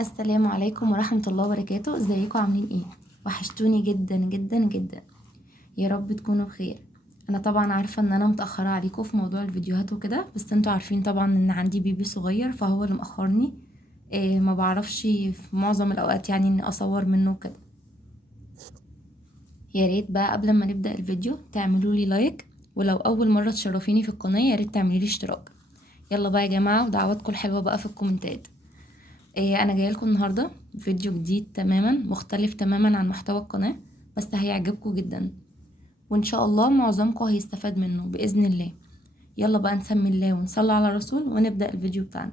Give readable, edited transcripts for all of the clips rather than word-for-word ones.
السلام عليكم ورحمة الله وبركاته. ازيكم عاملين ايه؟ وحشتوني جدا جدا جدا. يا رب تكونوا بخير. انا طبعا عارفة ان انا متأخرة عليكم في موضوع الفيديوهات وكده، بس انتوا عارفين طبعا ان عندي بيبي صغير فهو اللي مأخرني. ما بعرفش في معظم الاوقات يعني اني اصور منه كده. يا ريت بقى قبل ما نبدأ الفيديو تعملوا لي لايك، ولو اول مرة تشرفيني في القناة يا ريت تعملي لي اشتراك. يلا بقى يا جماعة، ودعواتكم الحلوة بقى في الكومنتات. انا جايه لكم النهارده فيديو جديد تماما مختلف تماما عن محتوى القناه، بس هيعجبكم جدا وان شاء الله معظمكم هيستفاد منه باذن الله. يلا بقى نسمي الله ونصلي على الرسول ونبدا الفيديو بتاعنا.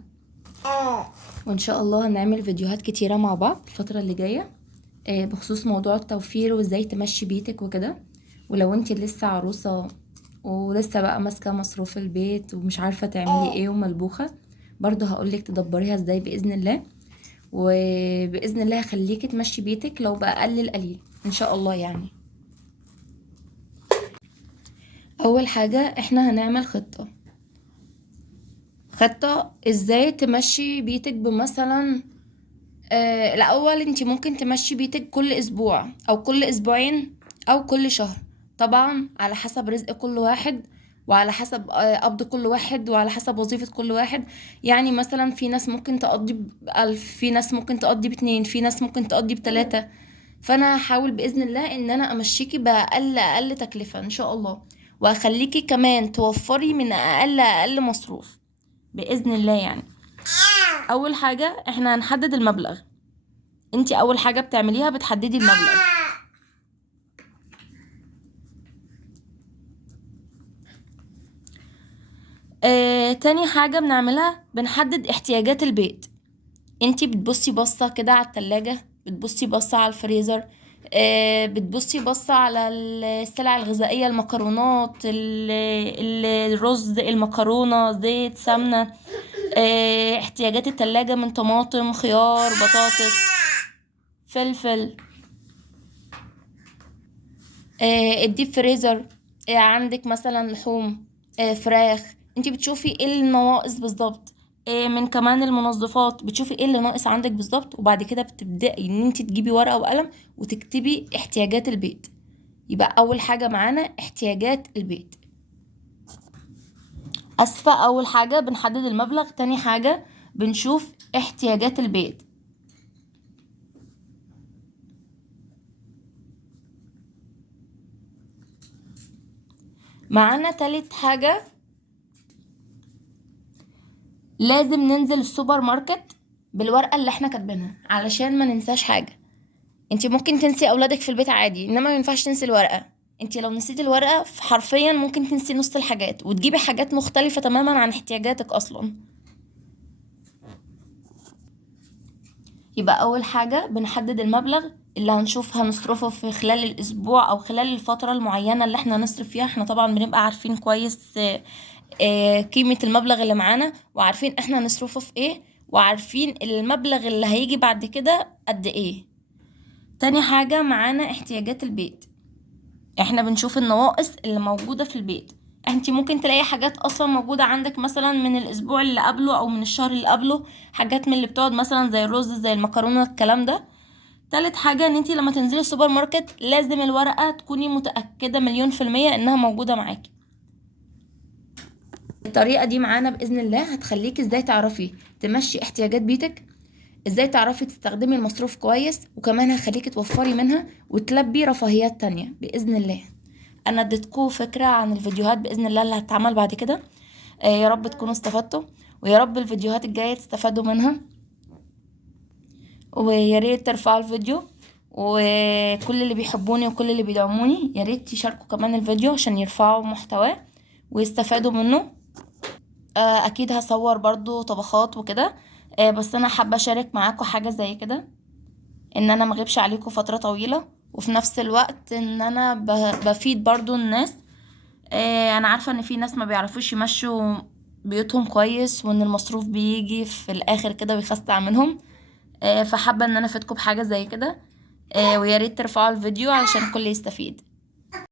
وان شاء الله هنعمل فيديوهات كتيره مع بعض الفتره اللي جايه بخصوص موضوع التوفير وازاي تمشي بيتك وكده. ولو انت لسه عروسه ولسه بقى ماسكه مصروف البيت ومش عارفه تعملي ايه وملبوخه، برضه هقولك تدبريها ازاي باذن الله. وباذن الله هخليكي تمشي بيتك لو باقل القليل ان شاء الله يعني. اول حاجه احنا هنعمل خطه ازاي تمشي بيتك بمثلا. الاول انت ممكن تمشي بيتك كل اسبوع او كل اسبوعين او كل شهر، طبعا على حسب رزق كل واحد وعلى حسب قبض كل واحد وعلى حسب وظيفة كل واحد. يعني مثلا في ناس ممكن تقضي ب1000، في ناس ممكن تقضي ب2، في ناس ممكن تقضي ب3. فانا هحاول باذن الله ان انا امشيكي باقل تكلفة ان شاء الله، وهخليكي كمان توفري من اقل مصروف باذن الله يعني. اول حاجة احنا هنحدد المبلغ. انتي اول حاجة بتعمليها بتحددي المبلغ. تاني حاجة بنعملها بنحدد احتياجات البيت. انتي بتبصي بصة كده على التلاجة، بتبصي بصة على الفريزر، بتبصي بصة على السلع الغذائية، المكرونات، الرز، المكرونة، زيت، سمنة. احتياجات التلاجة من طماطم، خيار، بطاطس، فلفل. الديب فريزر عندك مثلا لحوم، فراخ. انتي بتشوفي ايه النواقص بالظبط. من كمان المنظفات بتشوفي ايه اللي ناقص عندك بالظبط، وبعد كده بتبدأي ان انتي تجيبي ورقة وقلم وتكتبي احتياجات البيت. يبقى اول حاجة معانا احتياجات البيت. اسفة، اول حاجة بنحدد المبلغ، تاني حاجة بنشوف احتياجات البيت. معانا تالت حاجة لازم ننزل السوبر ماركت بالورقة اللي احنا كاتبينها علشان ما ننساش حاجة. انتي ممكن تنسي اولادك في البيت عادي، انما ما ينفعش تنسي الورقة. انتي لو نسيتي الورقة حرفيا ممكن تنسي نص الحاجات وتجيبي حاجات مختلفة تماما عن احتياجاتك اصلا. يبقى اول حاجة بنحدد المبلغ اللي هنشوف هنصرفه في خلال الاسبوع او خلال الفترة المعينة اللي احنا هنصرف فيها. احنا طبعا بنبقى عارفين كويس قيمة المبلغ اللي معانا، وعارفين احنا هنصرفه في ايه، وعارفين المبلغ اللي هيجي بعد كده قد ايه. تاني حاجة معانا احتياجات البيت. احنا بنشوف النواقص اللي موجودة في البيت. انتي ممكن تلاقي حاجات اصلا موجودة عندك مثلا من الاسبوع اللي قبله او من الشهر اللي قبله، حاجات من اللي بتقعد مثلا زي الرز زي المكرونة الكلام ده. تالت حاجة ان انتي لما تنزلي السوبر ماركت لازم الورقة تكوني متأكدة 1000000% انها موجودة معاكي. الطريقة دي معانا بإذن الله هتخليكي ازاي تعرفي تمشي احتياجات بيتك، ازاي تعرفي تستخدمي المصروف كويس، وكمان هخليكي توفري منها وتلبي رفاهيات تانية بإذن الله. انا اديتكم فكرة عن الفيديوهات بإذن الله اللي هتتعمل بعد كده. يا رب تكونوا استفدتوا، ويا رب الفيديوهات الجاية تستفادوا منها. ويا ريت ترفعوا الفيديو، وكل اللي بيحبوني وكل اللي بيدعموني يا ريت يشاركوا كمان الفيديو عشان يرفعوا محتواه ويستفادوا منه. اكيد هصور برضو طبخات وكده. بس انا حابة اشارك معاكم حاجة زي كده، ان انا مغيبش عليكم فترة طويلة، وفي نفس الوقت ان انا بفيد برضو الناس. انا عارفة ان في ناس ما بيعرفوش يمشوا بيوتهم كويس، وان المصروف بيجي في الاخر كده ويخستع منهم. فحابة ان انا افيدكم بحاجة زي كده. ويا ريت ترفعوا الفيديو علشان الكل يستفيد.